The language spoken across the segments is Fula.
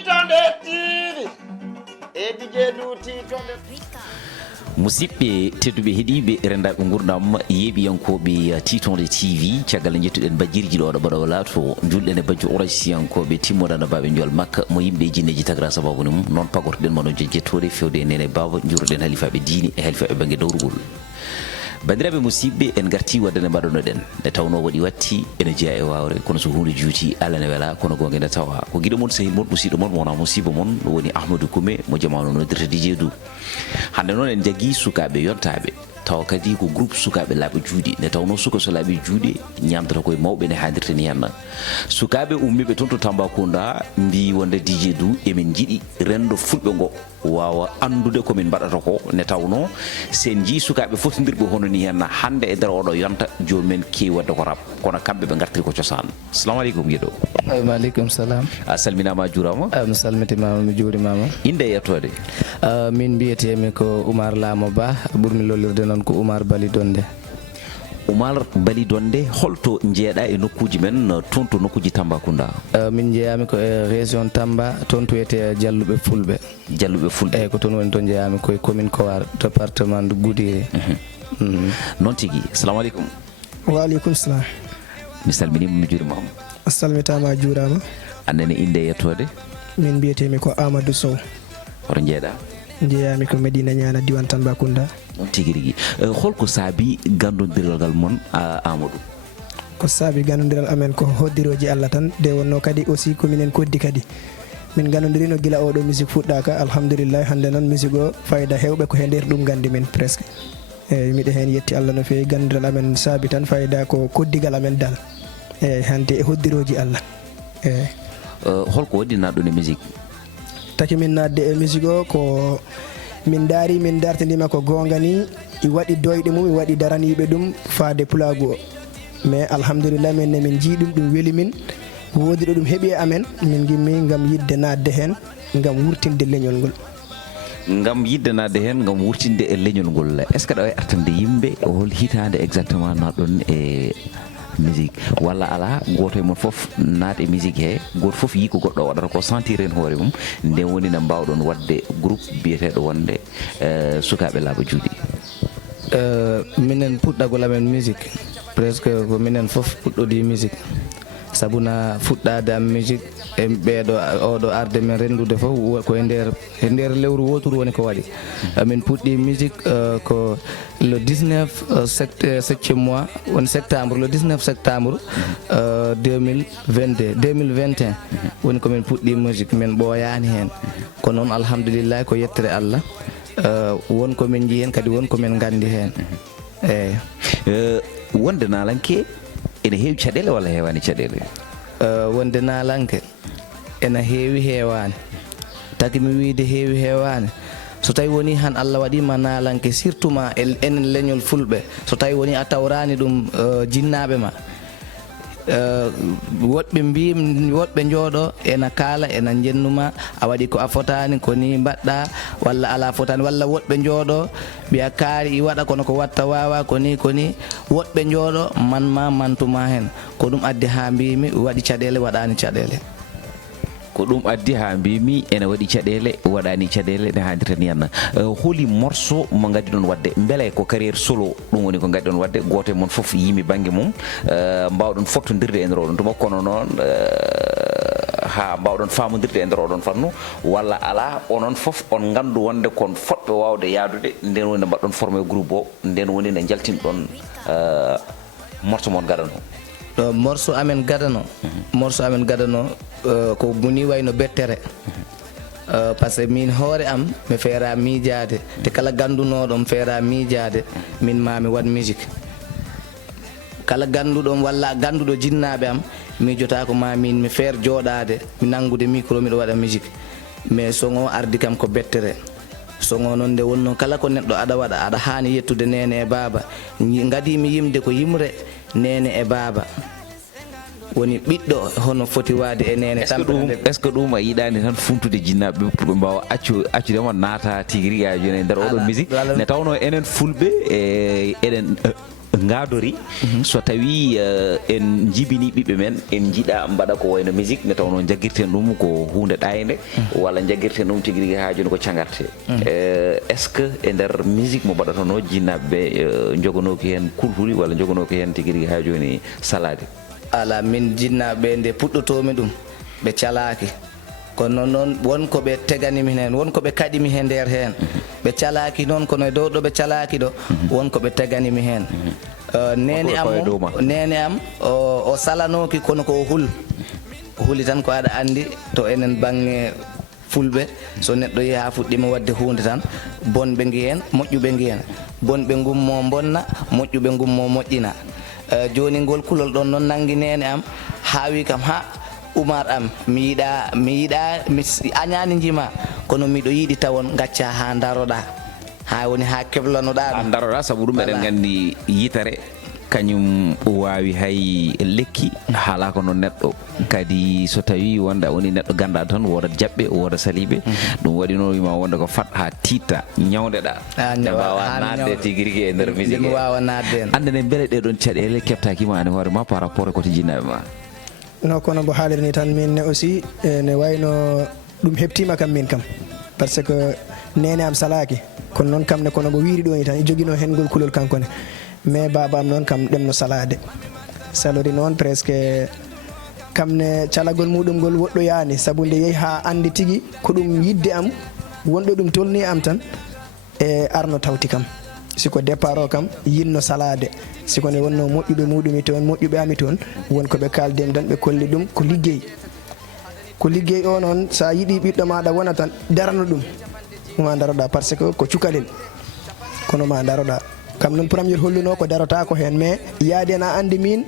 tiitonde tiiɗi e DJ Du tiitonde musidɓe tedduɓe heeɗiɓe rendaɓe gurdam yeeɓiyankoɓe titonde TV caggal jettuɗen bajirji ɗo ɗo baɗo laato julɗen e bajjo orasiyankoɓe timmoɗano baɓe jol makka mo yimɓe jinneji tagra sababuni mum noon pagotoɗen mono jettode fewde e nene baba juuroɗen halifaɓe diine e halifaɓe banggue dawrugol bandiraɓe musidɓe en garti waddane mbaɗonoɗen nde tawno waɗi watti ene jeeya e wawre kono so hunde juuti Allah ne weela kono gonga nde tawa ko guiɗo moon sehil moon musidɗo moon wona musiba moon woni Ahmadou Koumé mo jamanu nodirta DJ Du hande noon en jagui sukaɓe yontaɓe tawa kadi ko groupe sukaɓe laaɓa juuɗe nde tawno suka so laaɓi juuɗe ñamtata koye mawɓe ne hadirta ni henna sukaɓe ummiɓe toon to Tambacounda mbi wonde DJ Du emin jiiɗi rendo fulɓe ngo wawa andude komin mbaɗata ko ne tawno sen jii sukaɓe fotodirɓe hono ni henna hande e nder oɗo yonta jomumen kewi wadde ko rab kono kamɓe ɓe gartiri ko cosaan assalamu aleykum guiɗo waaleykum salam a salminama a juurama mi salmitimama mi juurimama inde e yettode min mbiyetemi ko Oumar Lamo Ba ɓurmi lollirde noon ko Oumar Balidonde Oumar Balidonde holto jeeɗa e nokkuji men toon to nokkuji Tambacounda min jeeyami ko e région Tamba toon to wiyete Jalluɓe Fulɓe eyyi ko toon woni to jeeyami koye commune Kowar département de Goudiri noon tigui assalamu aleykum waaleykum salam mi salminima mi juurimama a salmitama a juurama annene inde e yettode min mbiyetemi ko Amadou Sow hoto jeeɗa jeeyami ko Medina Ñana diwan Tambacounda on tigui rigui holko saabi gandodiral ngal moon Amadou ko saabi gandodiral amen ko hoddiroji Allah tan de wonno kadi aussi ko minen koddi kadi min gandodirino guila oɗo musique fuɗɗaka alhamdulillah hande noon musique o fayida hewɓe ko he nder ɗum gandi min presque eyyi miɗa hen yetti Allah no fewi gandodiral amen saabi tan fayida ko koddigal amen dal eyyi hande e hoddiroji Allah eyyi holko waɗi naɗɗon e musique taki min nadde e musique o ko min daari min dartidima ko gonga ni i waɗi doyɗe mum i waɗi daraniɓe ɗum faade pulagu o mais alhamdulillah min ne min jiiɗum ɗum weeli min woodi ɗo ɗum heeɓi e amen min gimmi gam yidde nadde hen gam wurtinde leñol ngol gam yidde nadde hen gam wurtinde e leñol ngol est ce que ɗa way artande yimɓe hol hitande exactement naɗon e musique walla ala goto e mon foof naat e musique he goto foof yi ko goɗɗo waɗata ko sentir en hoore mum nde woni ne mbawɗon wadde groupe biyeteɗo wonde sukaɓe laaɓa juuɗe minen puɗɗagol amen musique presque ko minen foof puɗɗodi musique sabuna fuɗɗade am musique e ɓeeɗo oɗo arde men rendude fof ko e nder lewru woturu woni ko waɗi min puɗɗi musique ko le 19 septième mois woni septembre le 19 septembre 2021 woni komin puɗɗi musique min ɓooyani hen ko noon alhamdulillah ko yettere Allah won komin jii hen kadi won komin gandi hen eyyi wonde nalanke ene heewi caɗele walla heewani caɗele wonde nalanke ene heewi heewani tagi mi wiide heewi heewani so tawi woni han Allah waɗima nalanke surtout ma enen leñol fulɓe so tawi woni a tawrani ɗum jinnaɓe ma woɓɓe jooɗo ena kaala ena jennuma a waɗi ko a fotani ko ni mbaɗɗa walla ala fotani walla woɓɓe jooɗo ɓiya kaari i waɗa kono ko watta wawa koni woɓɓe jooɗo manma mantuma hen ko ɗum addi ha mbimi waɗi caɗele waɗani caɗele ko ɗum addi ha mbimi ene waɗi caɗele waɗani caɗele ne hadirta ni henna holi morceau mo gaddi ɗon wadde beele ko carriére solo ɗum woni ko gaddi ɗon wadde goto e moon foof yimi banggue mum mbawɗon fottodirde e nder oɗon tuma kono noon ha mbawɗon famodirde e nder oɗon fannu walla ala onon foof on gandu wonde kon fotɓe wawde yaadude nden woni nde mbaɗɗon formé groupe o nden woni nde jaltinɗon morceau moon gaɗano morceau amen gadano ko muni wayno bettere par ce que min hoore am mi feera miijade te kala gandunoɗo feera miijade min mami waɗ musique kala ganduɗo walla ganduɗo jinnaɓe am miijota ko ma min mi feer jooɗade mi nangude micro miɗo waɗa musique mais songo ardi kam ko bettere songo noon nde wonno kala ko neɗɗo aɗa waɗa aɗa hani yettude nene e baba gadimi yimde ko yimre nene e baba woni ɓiɗɗo hono foti wade e nene est ce que ɗum a yiɗani tan funtude jinnaɓe pour ɓe mbawa accudema naata tigui rigui joni e nder oɗo musique ne tawno enen fulɓe eɗen ngadori so tawi en jibini ɓiɓɓe men en jiiɗa mbaɗa ko wayno musique ne tawno jaggirten ɗum ko hunde ɗayde walla jaggirten ɗum tigui rigui ha joni ko cagarte est ce que e nder musique mo mbaɗatono jinnaɓeɓe jogonoki hen kulhuli walla jogonoki hen tigui rigui ha joni salade ala min jinnaɓe nde puɗɗotomi ɗum ɓe calaki kono noon wonko ɓe teganimi hen wonko ɓe kaɗimi hen nder hen ɓe calaki noon kono e dow ɗo ɓe calaki ɗo wonko ɓe teganimi hen nene am o salanoki kono ko huli tan ko aɗa andi to enen bangge fulɓe so neɗɗo yeehi ha fuɗɗima wadde hunde tan bonɓe ngiyen moƴƴuɓe ngiyen bonɓe gummo bonna moƴƴuɓe gummo moƴƴina joni ngol kulol ɗon noon nangui nene am haawi kam ha Oumar am mi yiɗa mi añani jima kono miɗo yiiɗi tawon gacca ha daroɗa ha woni ha keblanoɗa ɗum daroɗa saabu ɗum eɗen gandi yitere kañum wawi hay lekki haala ko noon neɗɗo kadi so tawi wonda woni neɗɗo ganda tan woda jaɓɓe woda saliɓe ɗum waɗi noon wima wonda ko fat ha titta ñawdeɗa ne mbawa nadde tigui rigui e nder musique mi wawa nadde en andene beele ɗeɗon caɗele keftakima ane hoore ma par rapport e koto jinnaɓe ma no kono mbo haalirni tan min ne aussi ne wayno ɗum heptima kam min kam par ce que nene am salaki kono noon kam ne kono mbo wiiri ɗo ni tan e joguino hen ngol kulol kankone mais babam noon kam ɗemno salade salori noon presque kam ne calagol muɗum ngol woɗɗoyani saabu nde yeehi ha andi tigui ko ɗum yidde am wonɗo ɗum tolni am tan e arno tawti kam siko départ o kam yinno salade siko ne wonno moƴƴuɓe muɗumi toon moƴƴuɓe ami toon wonko ɓe kaldemi tan ɓe kolli ɗum ko liggey o noon sa yiiɗi ɓiɗɗo maɗa wona tan darano ɗum ma daroɗa par ce que ko cukalel kono ma daroɗa kam noon premier holluno ko darota ko hen mais yaade na andi min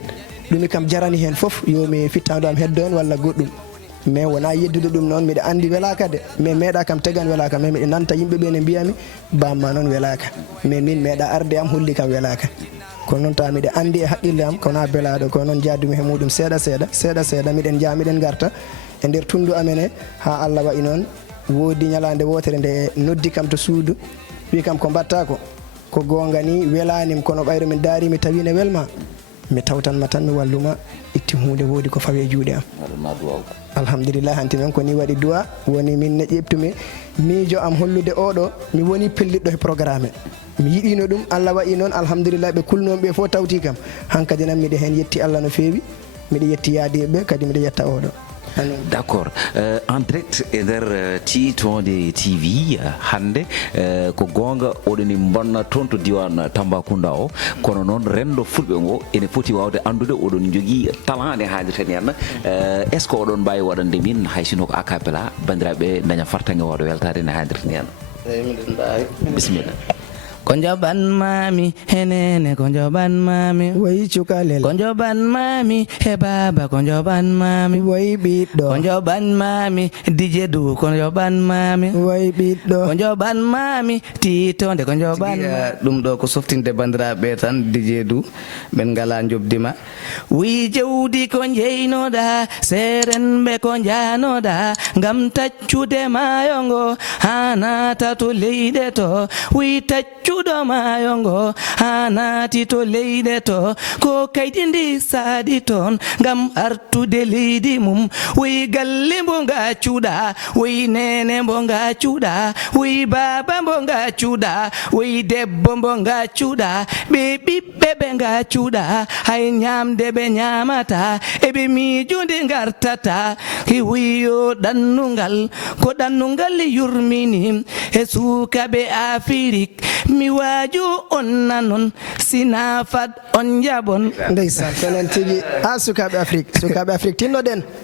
ɗumi kam jarani hen foof yomi fittadu am heddo en walla goɗɗum mais wona yeddude ɗum noon miɗa andi welaka de mais meeɗa kam tegan welaka mais miɗa nanta yimɓeɓe ne mbiyami bamma noon welaka mais min meeɗa arde am holli kam welaka kono noon tawa miɗa andi e haqqille am kona belaɗo kono noon jaadumi he muɗum seeɗa seeɗa miɗen jaa miɗen garta e nder tundu amen e ha Allah waɗi noon woodi ñalande wotere nde noddi kam to suudu wi kam ko mbatta ko gonga ni welanim kono ɓayro min daari mi tawi ne welma mi tawtanma tan mi walluma itti hunde woodi ko fawe juuɗe am alhamdulillah hanti noon koni waɗi duwa woni min ne ƴeɓtumi miijo am hollude oɗo mi woni pelliɗɗo e programme mi yiɗino ɗum Allah waɗi noon alhamdulillah ɓe kulnoɓe ɓe fof tawti kam hankadi nan miɗa hen yetti Allah no feewi miɗa yetti yaadiɓe kadi miɗa yetta oɗo d' accord en direct e nder Titonde TV hande ko gonga oɗoni bonna toon to diwan Tambacounda o kono noon rendo fulɓe ngo ene foti wawde andude oɗon jogui talent ne haalirten henna est ce que oɗon mbawi waɗande min hay sino ko acapella bandiraɓe daña fartange wawde weltade ne haalirten henna bisimilla ko joɓan mami henene ko joɓan mami wayi cukalel ko joɓan mami he baba ko joɓan mami wayi ɓiɗɗo ko joɓan mami dije du ko joɓan mami wayi ɓiɗɗo ko joɓan mami Titonde ko joɓan ɗum ɗo ko softinde bandiraɓe tan dije du ɓen ngala jobdima wi jewdi ko jeynoɗa seren ɓe ko janoɗa gam taccude mayo ngo ha nata to leyɗe to wi taccuɗo mayo ngo ha naati to leyɗe to ko kaydi ndi saadi toon gam artude leydi mum wi galle mbo gaccuɗa wi nene mbo gaccuɗa wi baba mbo gaccuɗa wi debbo mbo gaccuɗa ɓe ɓiɓɓe ɓe gaccuɗa hay ñamde ɓe ñamata eɓe miijude gartata wiyo ɗannungal ko ɗannungal yurmini e sukaɓe Afrique mi waaju on nanon sina fad on jabon ndeysan konen tigi ha sukaɓe Afrique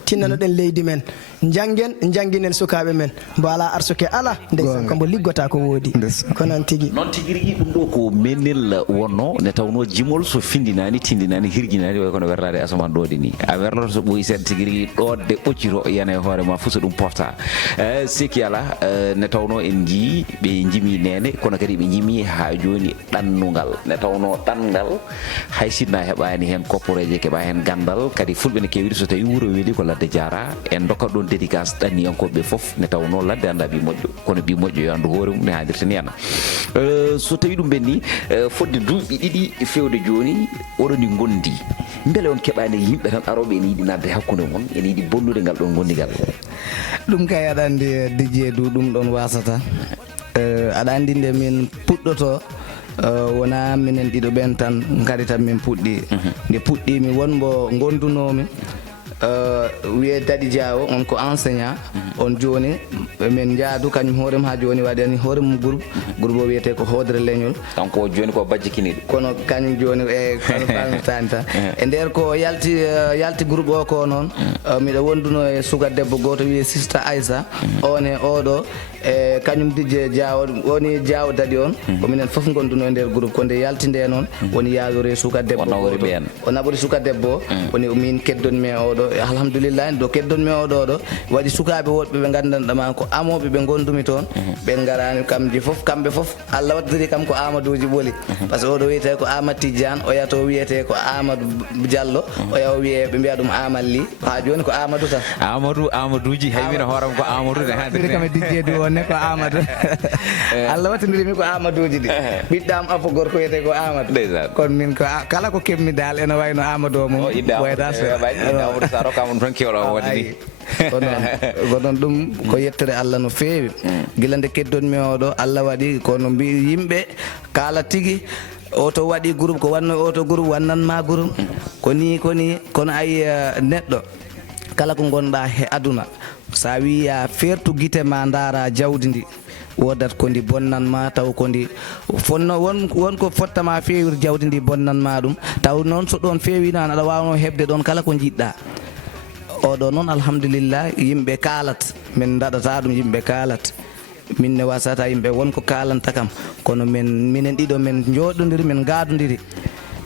tinnanoɗen leydi men jangguinen sukaɓe men mbo ala arsuke ala ndeysan kombo liggota ko woodi konon tigi noon tigui rigui ɗum ɗo ko menel wonno ne tawno jimol so findinani tindinani hirjinani way kono wertade asaman ɗoɗi ni a werloto so ɓooyi seeɗa tigui rigui ɗodde ɓoccito yana e hoore ma fo so ɗum pofta sikki ala ne tawno en jii ɓe jimi nene kono kadi ɓe jimi fammi ha joni ɗannugal ne tawno ɗanngal hay sinna heɓani hen kopporeje keɓa hen gandal kadi fulɓe ne kewiri so tawi wuuro weeli ko ladde jara en dokkat ɗon dédicace ɗanniyankoɓe foof ne tawno ladde anda bi moƴƴo kono bi moƴƴo yo andu hoore mum ne hadirta ni yana so tawi ɗum ɓenni fodde duuɓi ɗiɗi fewde joni oɗoni gondi beele on keɓani yimɓe tan aroɓe ene yiiɗi nadde hakkude mon ene yiiɗi bonnude ngal ɗon gondigal ɗum kay aɗa andi DJ du ɗum ɗon wasata aɗa andi nde min puɗɗoto wona minen ɗiɗo ɓen tan kadi tan min puɗɗi nde puɗɗimi wonmo gondunomi wiye Dadi Diawo on ko enseignant on joni min jaadu kañum hoorem ha joni waɗani hoore mum groupe o wiyete ko Hoodre Leñol kanko joni ko bajji kiniɗo kono kañum joni e kono falmitani tan e nder ko yalti groupe o ko noon miɗo wonduno e suka debbo goto wiye Sista Aissa on e oɗo e kañum Dj Diawo woni Diawo Dadi on ko minen foof gonduno e nder groupe ko nde yalti nde noon woni yaadore suka debbo o naɓori suka debbo woni min keddonmi e oɗo alhamdulillah do keddonmi oɗo ɗo waɗi sukaɓe woɗɓe ɓe gandanɗama ko amoɓe ɓe gondumi toon ɓe garani kamɓe foof Allah waddiri kam ko Amadouji ɓooli par ce que oɗo wiyete ko Amadou Tidiane o yato wiyete ko Amadou Diallo o yaw wiye ɓe mbiya ɗum Amal Ly ha joni ko Amadou tan Amadouji haymina hooram ko Amadou ne hadir kam dijjedu wonne ko Amadou Allah wattidirimi ko Amadouji ɗi ɓiɗɗam afo gorko wiyete ko Amadou kono min ko kala ko kemmi dal ene wayno Amadou mum wayta kamon tan kewɗo waɗini gonon ɗum ko yettere Allah no feewi gila nde keddonmi oɗo Allah waɗi kono mbi yimɓe kala tigui oto waɗi groupe ko wanno oto groupe wannanma groupe koni kono ayi neɗɗo kala ko gonɗa he aduna sa wi ya fertu guite ma daara jawdi ndi wodat ko ndi bonnanma taw ko ndi fonno wonko fottama fewir jawdi ndi bonnanma ɗum taw noon so ɗon fewino an aɗa wawno hebde ɗon kala ko jiɗɗa oɗo noon alhamdulillah yimɓe kalat min daɗata ɗum yimɓe kalat min ne wasata yimɓe wonko kalanta kam kono minen ɗiɗo min joɗodiri min gadodiri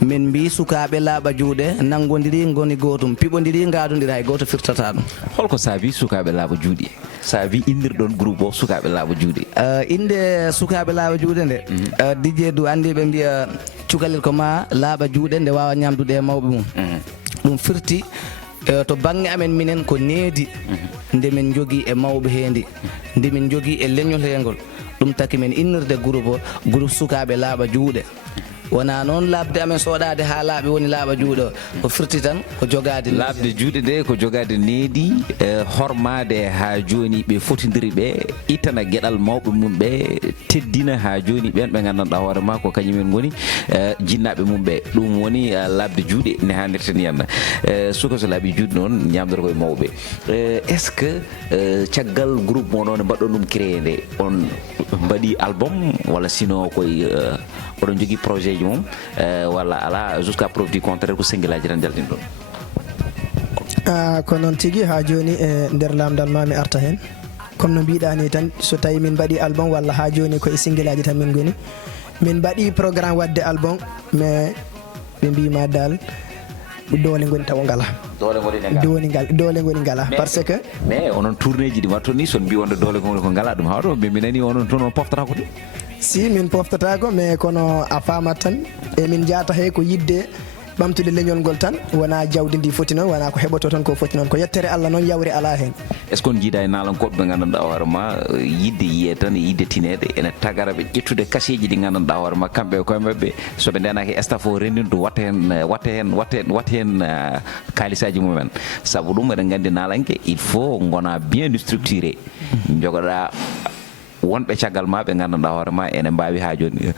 min mbi sukaɓe laaɓa juuɗe nangodiri goni gotum piɓodiri gadodiri hay goto firtata ɗum holko saabi sukaɓe laaɓa juuɗe saabi indirɗon groupe o sukaɓe laaɓa juuɗe inde sukaɓe laaɓa juuɗe nde DJ du andi ɓe mbiya cukalel ko ma laaɓa juuɗe nde wawa ñamdude e mawɓe mum ɗum firti to bange amen minen ko needi nde min jogui e mawɓe hendi nde min jogui e leñol hengol ɗum taki min innirde groupe sukaɓe laaɓa juuɗe wona noon labde amen soɗade ha laaɓe woni laaɓa juuɗe o ko firti tan ko jogade labde juuɗe nde ko jogade needi hormade ha joni ɓe fotidiri ɓe ittana gueɗal mawɓe mum ɓe teddina ha joni ɓen ɓe gandanɗa hoore ma ko kañumen goni jinnaɓe mum ɓe ɗum woni labde juuɗe ne hannirta ni henna suka so laaɓi juuɗe noon ñamdata koye mawɓe est ce que caggal groupe moɗon ne mbaɗɗon ɗum créé nde on mbaɗi album walla sino koye oɗon jogui projet ji mum walla ala jusqu'à preuve du contraire ko singilaji tan jalɗin ɗon ko noon tigui ha joni e nder lamdal ma mi arta hen comme no mbiɗani tan so tawi min mbaɗi album walla ha joni koye singilaji tan min goni min mbaɗi programme wadde album mais ɓe mbima dal doole goni taw ngala doole goni ngala par ce que mais onon tourné ji ɗi watto ni son mbi wonde doole goni ko ngala ɗum hawɗo mi nani onon toon on poftata ko de si min poftatako mais kono a famat tan e min jata hay ko yidde ɓamtude leñol ngol tan wona jawdi ndi foti noon wona ko heɓoto tan ko foti noon ko yettere Allah noon yawri ala hen est ce que on jiida e nalankoɓe ɓe gandanɗa hoorema yidde yiye tan yidde tinede ene tagara ɓe ƴettude kaseji ɗi gandanɗa hoorema kamɓe e koye mabɓe soɓe ndenaki staff o rendindu watta hen kalisaji mumen saabu ɗum eɗen gandi nalanke il faut gona bien structuré jogoɗa wonɓe caggal ma ɓe gandanɗa hoorema ene mbawi ha joni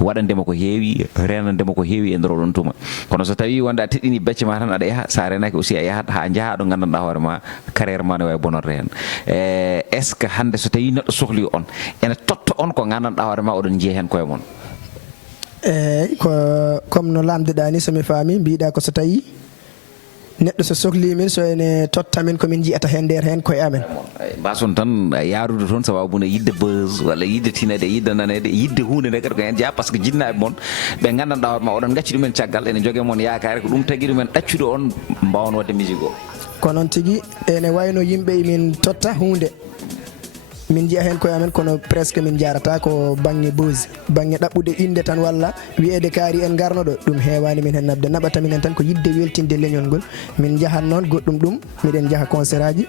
waɗandema ko heewi renandema ko heewi e nder oɗon tuma kono so tawi wonde a teɗɗini becce ma tan aɗa yaaha sa renaki aussi a yahat ha jaaha ɗo gandanɗa hoorema carriére ma ne wawi bonorde hen est ce que hande so tawi neɗɗo sohli on ene totta on ko gandanɗa hoorema oɗon jiiya hen koye mon eyyi ko comme no lamdiɗa ni somi faami mbiɗa ko so tawi neɗɗo so sohli min so ene totta min komin jiyata hen nder hen koye amen mbason tan yarude toon sawabune yidde buzz walla yidde tinede yidde nanede yidde hunde nde kadi ko hen jeeya par ce que jinnaɓe moon ɓe gandanɗa hoorema oɗon gacci ɗumen caggal ene jogue moon yakare ko ɗum tagui ɗumen ɗaccude on mbawon wadde musique o ko noon tigui ene wayno yimɓe min totta hunde min jiya hen koye amen kono presque min jarata ko bange buse bange ɗaɓɓude inde tan walla wiyeede kaari en garno ɗo ɗum heewani min hen nabde naɓata minen tan ko yidde weltinde leñol ngol min jahan noon goɗɗum ɗum miɗen jaha concert aji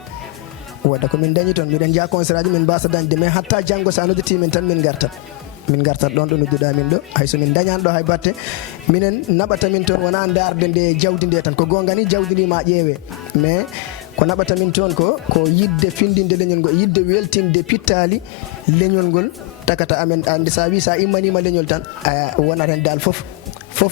wadda ko min dañi toon miɗen jaha concert aji min mbasa dañde mais hatta janggo sa nodditimin tan min gartat ɗon ɗo nodduɗa min ɗo hayso min dañani ɗo hay batte minen naɓata min toon wona darde nde jawdi nde tan ko gonga ni jawdi ndi ma ƴeewe mais ko naɓata min toon ko yidde findinde leñol ngol yidde weltinde pittali leñol ngol takata amen ande sa wi sa immanima leñol tan a wonat hen dal fof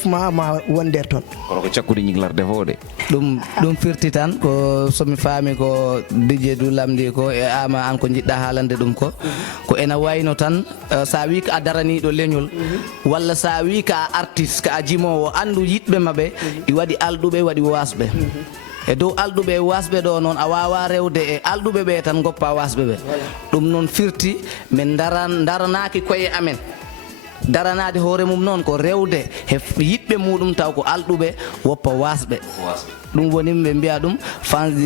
ma won nder toon kono ko cakkude ñiglarde fo de ɗum firti tan ko somi faami ko DJ du lamdi ko e ama an ko jiɗɗa haalande ɗum ko ena wayno tan sa wi ko a daraniɗo leñol walla sa wi ko a artiste ko a jimowo andu yiɗɓe maɓe i waɗi alɗuɓe waɗi wasɓe e dow alɗuɓe wasɓe ɗo noon a wawa rewde e alɗuɓe ɓe tan goppa wasɓe ɓe ɗum noon firti min daranaki koye amen daranade hoore mum noon ko rewde e yiɗɓe muɗum taw ko alɗuɓe woppa wasɓe ɗum woni ɓe mbiya ɗum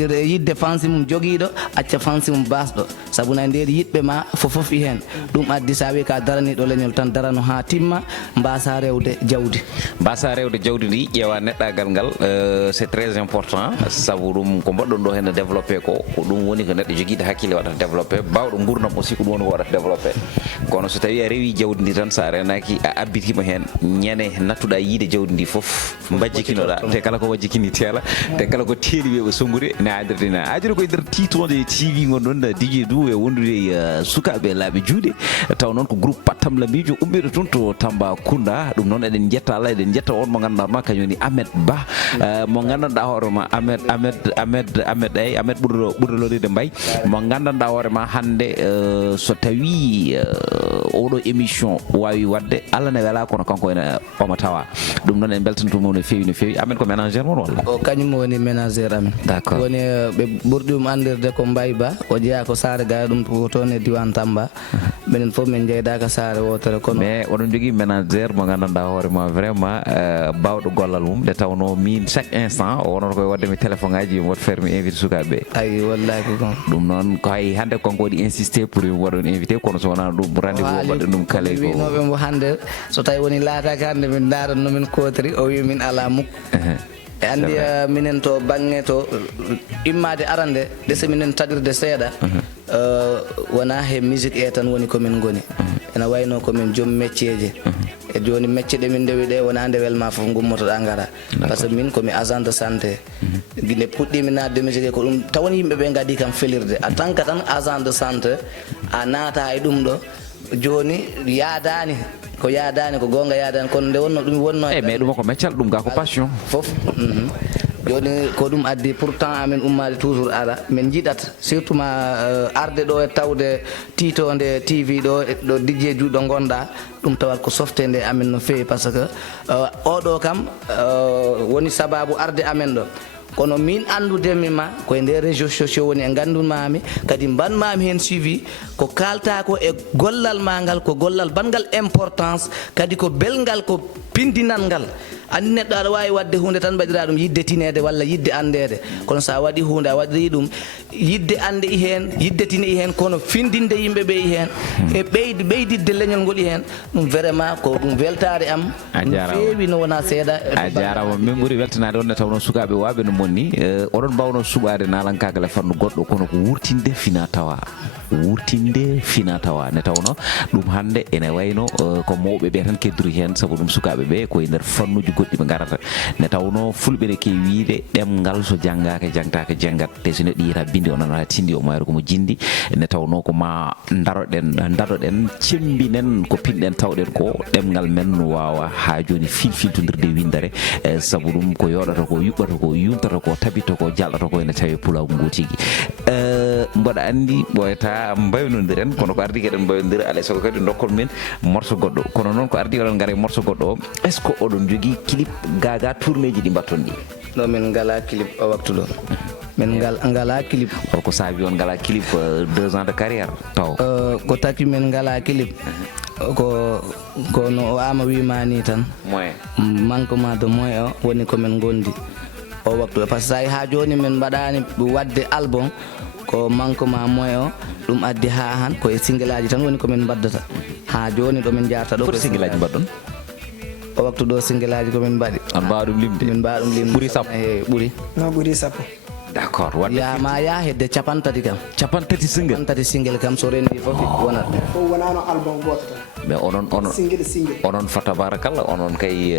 yidde fansi mum joguiɗo acca fansi mum basɗo sabu na nder yiɗɓe ma fofof i hen ɗum addi sa wi ka daraniɗo leñol tan darano ha timma mbasa rewde jawdi ndi ƴeewa neɗɗagal ngal c'est très important sabu ɗum ko mbaɗɗon ɗo hen développé ko ɗum woni ko neɗɗo joguiɗo hakkille waɗata développé bawɗo gurdam aussi ko ɗum woni ko waɗata développé kono so tawi a rewi jawdi ndi tan sa renaki a abbitima hen ñande nattuɗa yiide jawdi ndi foof bajjikinoɗa te kala ko wajjikini teela te kala ko teeli weɓe songude ne adirtena ajiri koye nder titonde TV gonɗon DJ du e wondude sukaɓe laaɓe juuɗe taw noon ko groupe Pattam Lambijo ummiɗo toon to Tambacounda ɗum noon eɗen jetta Allah eɗen jetta on mo ganduɗa ma kañum woni Ahmed Ba mo gandanɗa hoorema Ahmed ɓurɗo lolide mbay mo gandanɗa hoorema hande so tawi oɗo émission wawi wadde Allah ne wela kono kanko ene omo tawa ɗum noon en beltantumo no fewi Ahmed ko ménagére mon walla o kañum woni ménagére amen d'accord woni ɓe ɓurɗi ɗum andirde ko Mbaye Ba o jeeya ko saare ga ɗum ko toon e diwan Tamba minen fof min jeydaka saare wotere kono mais oɗon jogui ménagére mo gandanɗa hoorema vraiment bawɗo gollal mum nde tawno min chaque instant o wonoto koye waddemi téléphone ngaji mi waɗa faire mi invité sukaɓeɓe ayi wallahi ko kon ɗum noon ko hay hande konko waɗi insisté pour mi waɗon invité kono so wona ɗum rendez-vous waɗa ɗum kala ko winoɓe mo hande so tawi woni laataki hande min daranno min kotri o wi min ala mukk e andi minen to bange to immade arande ɗese minen taɗirde seeɗa wona he musique e tan woni komin goni ena wayno komin joom métier je e joni métier ɗe min dewi ɗe wona nde welma foof gummotoɗa gara par ce que min komi agent de santé guine puɗɗimi nadde musique ko ɗum tawon yimɓeɓe gadi kam felirde a tan ka tan agent de santé a naata e ɗum ɗo joni yaadani ko gonga yaadani kono nde wonno ɗum wonno mais ɗum ko meccal ɗum ga ko passion fof joni ko ɗum addi pourtant amin ummade toujours ara min jiɗata surtout ma arde ɗo e tawde titonde TV ɗo DJ juuɗo gonɗa ɗum tawat ko softede amin no fewi par ce que oɗo kam woni sababu arde amen ɗo kono min andudemi ma koye nder réseaux sociaux woni e gandumami kadi mbanmami hen suivi ko kalta ko e gollal ma ngal ko gollal bangal importance kadi ko belgal ko pindinal ngal andi neɗɗo aɗa wawi wadde hunde tan mbaɗira ɗum yidde tinede walla yidde andede kono sa waɗi hunde a waɗiri ɗum yidde ande i hen yidde tine i hen kono findinde yimɓeɓe i hen e ɓeydidde leñol ngol i hen ɗum vraiment ko ɗum weltare am feewi no wona seeɗa a jarama min ɓuuri weltanade on nde tawno sukaɓe waɓe no monni oɗon mbawno suɓade nalankagal e fannu goɗɗo kono ko wurtinde fina tawa nde tawno ɗum hande ene wayno ko mawɓe ɓe tan keddori hen saabu ɗum sukaɓe ɓe koye nder fannuji goɗɗi ɓe garata nde tawno fulɓe ne kewi wiide ɗemgal so janggaka jangtaka janggat te so neɗɗo yiyata bindi o nanata tindi o mayro komo jindi nde tawno ko ma daɗoɗen cembinen ko pinɗen tawɗen ko ɗemgal men wawa ha joni filtodirde windere saabu ɗum ko yoɗata ko yuɓɓata ko yumtata ko tabita ko jalɗata ko ene tawi pulaw ngotigi mboɗa andi ɓoyata mbaynodiren kono ko ardi keɗen mbaynodira alay sago kadi dokkon min morceau goɗɗo kono noon ko ardi oɗon gaare morceau goɗɗo o est ce que oɗon jogui clip gaga tourné ji ɗi mbatton ɗi ɗo min ngala clip o waktu ɗo min ngala clip holko saabi on ngala clip 2 ans de carrière taw ko taki min ngala clip ko no o ama wimani tan moyen manquement de moyen o woni komin gondi o waktu par ce que sa ha joni min mbaɗani wadde album ko manquement moyen o ɗum addi ha han koye single aji tan woni komin baddata ha joni ɗo min jarta ɗo pour single aji mbaɗɗon o waktu ɗo single aji komin mbaɗi on mbawa ɗum limde min mbawa ɗum limde ɓuuri sappo ɓuuri non ɓuuri sappo d'accord wadde yama ya hedde capantati kam capantati single capantati single kam so rendi fof wonat fof wonano album goto tan mais onon fa tabarakallah onon kay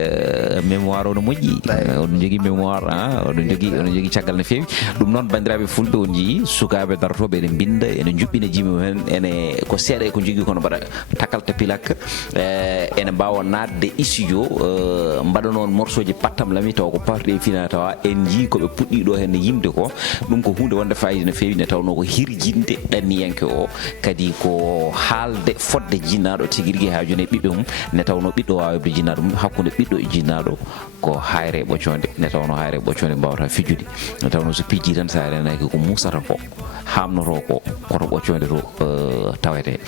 mémoire ono moƴƴi oɗon jogui mémoire oɗon jogui caggal no fewi ɗum noon bandiraɓe fulɓe on jii sukaɓe darotoɓe ene binda ene juɓɓina jimi hen ene ko seeɗa e ko jogui kono mbaɗa takalta pilak ene mbawa nadde studio mbaɗa noon morceau ji pattam lami taw ko parɗe fina tawa en jii koɓe puɗɗi ɗo hen yimde ko ɗum ko hunde wonde fayida no fewi ne tawno ko hirjinde ɗanniyanke o kadi ko haalde fodde jinnaɗo tigui rigui ha joni e ɓiɓɓe mum ne tawno ɓiɗɗo wawde jinnaɗo mum hakkude ɓiɗɗo e jinnaɗo ko hayre ɓoccode ne tawno hayre ɓoccode mbawata fijude ne tawno so pijji tan sa renaki ko musata ko hamnoto ko koto ɓoccode to tawete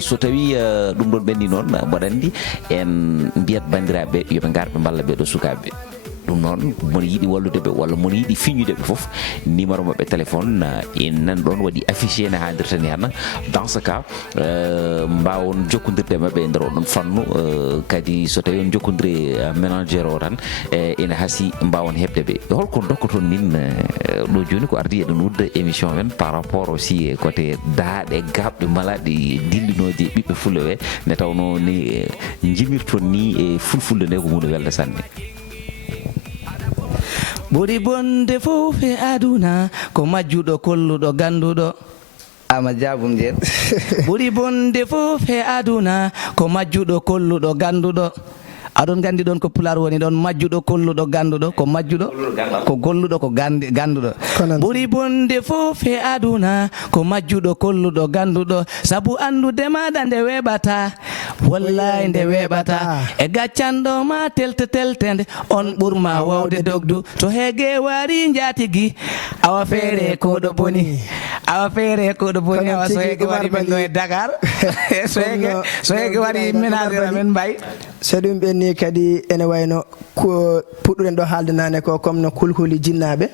so tawi ɗum ɗon ɓenni noon mboɗa andi en mbiyat bandiraɓe yooɓe garɓe mballa ɓeɗo sukaɓe ɗum noon mon yiiɗi walludeɓe walla mon yiiɗi fiñudeɓe foof numéro maɓɓe téléphone en nan ɗon waɗi affiché ne haadirta ni han dans ce cas mbawon jokkodirde maɓɓe e nder oɗon fannu kadi so tawi on jokkodiri ménagére o tan ene haasi mbawon hebde ɓe holko dokkaton min ɗo joni ko ardi eɗen wudda émission men par rapport aussi côté daaɗe gabɗe malaɗe dillinoje ɓiɓɓe fulla ɓe ne tawno ni jimirton ni e fulfulde nde ko hunde welde sanne ɓuri bonde fof e aduna ko majjuɗo kolluɗo ganduɗo ama jabum jen ɓuri bonde fof e aduna ko majjuɗo kolluɗo ganduɗo aɗon gandi ɗon ko pular woni ɗon majjuɗo kolluɗo ganduɗo ko majjuɗo ko golluɗo ko ganduɗo ɓuri bonde fof e aduna ko majjuɗo kolluɗo ganduɗo saabu andude maɗa nde weɓata wallahi nde weɓata e gaccanɗo ma teltende on ɓurma wawde dogdu to heege wari jatigui awa feere koɗo boni awa so heege wari min ɗo e Dakar so heege wari ménagére men mbay so ɗum ɓenni kadi ene wayno ko puɗɗuɗen ɗo haalde nane ko comme no kulhuli jinnaɓe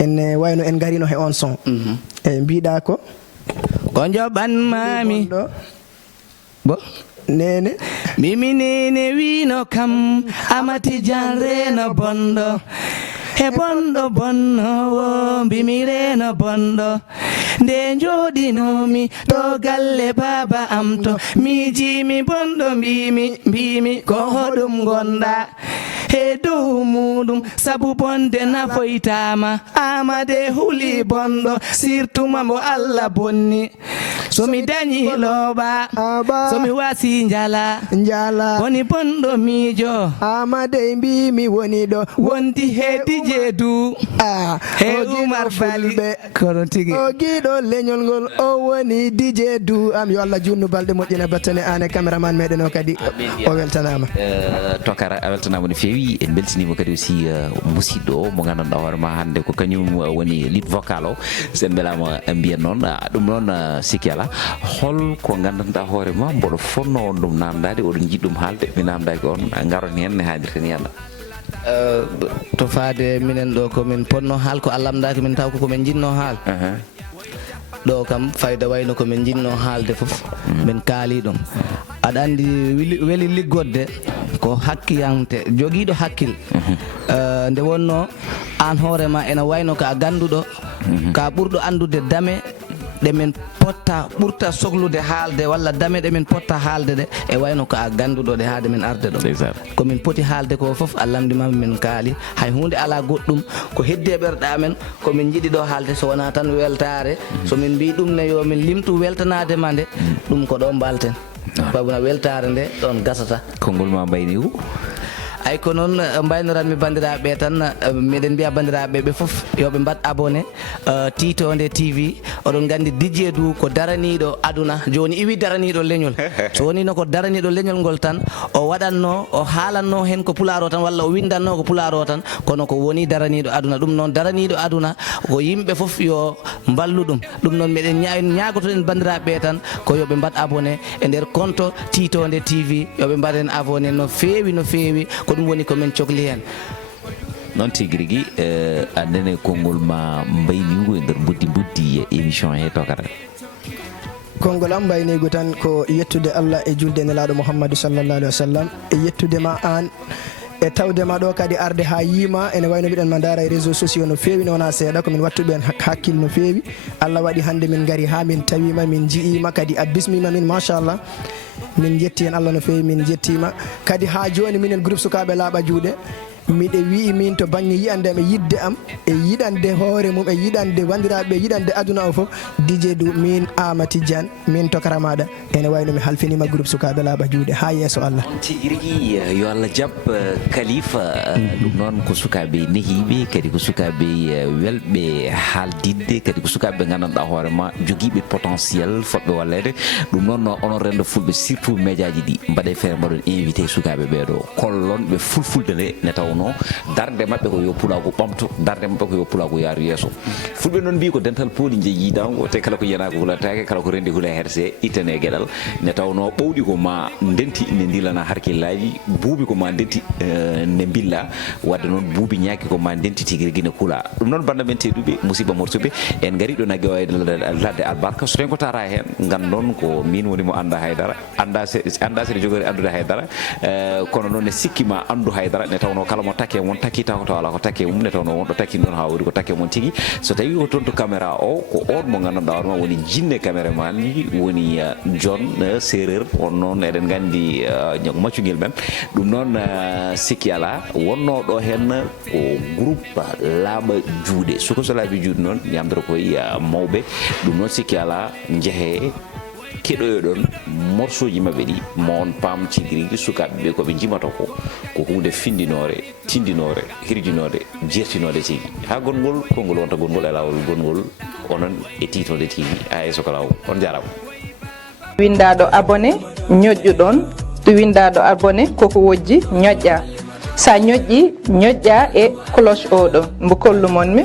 ene wayno en garino he on son e mbiɗa ko joɓanmami bo nene mimi nene wino kam amati janreno bonɗo e bonɗo bonnowo mbimi reno bonɗo nde joɗinomi ɗo galle baba am to mijimi bonɗo mbimi ko hoɗum gonɗa e dow muɗum sabu bonde nafoytama amade huli bonɗo sirtuma mo Allah bonni somi dañi looɓa somi wasi jala woni bonɗo miijo amade mbimi woni ɗo wondi heedi jeedu he Umar Bali kono tigi o giɗo leñol ngol o woni DJ Du am yo Allah junnu balɗe moƴƴina battane an e caméraman meɗen o kadi o weltanama Tokara a weltanama no fewi en beltinima kadi aussi musidɗo o mo gandanɗa hoorema hande ko kañum woni lead vocal o sen belama mbiyen noon ɗum noon sikki ala holko gandanɗa hoorema mboɗo fonno on ɗum namdade oɗon jiɗɗum haalde mi namdaki on garon hen ne haadirta ni yalla to faade minen ɗo komin ponno haal ko allamdaki min taw ko komin jinno haal ɗo kam fayda wayno komin jinno haalde foof min kaali ɗum aɗa andi weeli liggodde ko hakkiyante joguiɗo hakkil nde wonno an hoorema ene wayno ka ganduɗo ka ɓurɗo andude dame ɗe min potta ɓurta sohlude haalde walla dame ɗe min potta haalde ɗe e wayno ko a ganduɗo ɗe haade min arde ɗo komin poti haalde ko foof Allah lamdimami min kaali hay hunde ala goɗɗum ko heddi e ɓerɗe amen komin jiiɗi ɗo haalde so wona tan weltare somin mbi ɗum ne yo min limtu weltanade ma nde ɗum ko ɗo mbalten babuna weltare nde ɗon gasata konngol ma mbayni hu ay ko noon mbaynoranmi bandiraɓe tan miɗen mbiya bandiraɓe ɓe foof yoɓe mbat abonné Titonde TV oɗon gandi DJ Du ko daraniɗo aduna joni iwi daraniɗo leñol so woni no ko daraniɗo leñol ngol tan o waɗanno o haalanno hen ko pularo tan walla o windanno ko pularo tan kono ko woni daraniɗo aduna ɗum noon daraniɗo aduna ko yimɓe foof yo mballu ɗum noon miɗen ñagotoɗen bandiraɓe tan ko yoɓe mbat abonné e nder compte Titonde TV yoɓe mbaɗen abonné no fewi ko ɗum woni komin cohli hen non tigirigi andene kongol ma mbaynigo e nder buddi émission he tokara konngol am mbaynigo tan ko yettude Allah e julde nelaɗo Muhammadu sallallahu alaihi wasallam e yettude ma an e tawde ma ɗo kadi arde ha yima ene wayno mbiɗen ma daara e réseaux sociaux no feewi no wona seeɗa komin wattuɓe en hakkille no feewi Allah waɗi hande min gari ha min tawima min jiima kadi a bismima min machallah min jetti en Allah no feewi min jettima kadi ha joni minen groupe sukaɓe laaɓa juuɗe miɗe wi min to banggue yiyande am e yidde am e yiɗande hoore mum e yiɗande wandiraɓe yiɗande aduna o foof DJ Du min Ama Tidiane min tokara maɗa ene wayno mi halfinima groupe sukaɓe laaɓa juuɗe ha yesso Allah tigi rigui yo Allah jaab Khalifa ɗum noon ko sukaɓe nehiɓe kadi ko sukaɓe welɓe haaldidde kadi ko sukaɓe gandanɗa hoorema joguiɓe potentiel fotɓe wallede ɗum noon onon rendo fulɓe surtout médiaji ɗi mbaɗe feere mbaɗon invité sukaɓe ɓeɗo kollonɓe fulfulde nde ne tawno darde mabɓe ko yo pulago ɓamto darde mabɓe ko yo pulago yaaru yesso fulɓe noon mbi ko dental pooli jeeyidango te kala ko yanako hulatake kala ko rendi hula herse ittane gueɗal ne tawno ɓowɗi ko ma ndenti ne dilana harkillaji buubi ko ma ndenti ne billa wadde noon buubi ñaaki ko ma ndenti tigui rigui ne kuula ɗum noon banda men tedduɓe musidɓe morsuɓe en gari ɗo nagge wayde ladde albarka so tawi ko tara hen gandon ko min woni mo anda haydara anda sene jogori andude haydara kono noon ne sikkima andu haydara ne tawno kala mo takke mon takki taw to ala ko takke mum ne tawno wonɗo takki noon ha wori ko takke mon tigui so tawi o toon to caméra o ko on mo gandanɗa hoorema woni jinne caméraman ji woni John séréer on noon eɗen gandi maccugel men ɗum noon sikki ala wonno ɗo hen ko groupe laaɓa juuɗe soko so laaɓi juuɗe noon yamdata koye mawɓe ɗum noon sikki ala jeehe keɗoyoɗon morceau ji mabɓe ɗi ma on paam cigirigui sukaɓe ɓe koɓe jimata ko hunde findinore tindinore hirjinode jertinode tigui ha gongol konngol wonta gongol e lawol gongol onon e Titonde TV AS Sokalaw on jarama windaɗo abonné ñoƴƴuɗon ɗo windaɗo abonné koko wojji ñoƴƴa sa ñoƴƴi ñoƴƴa e cloche oɗon mbo kollumon mi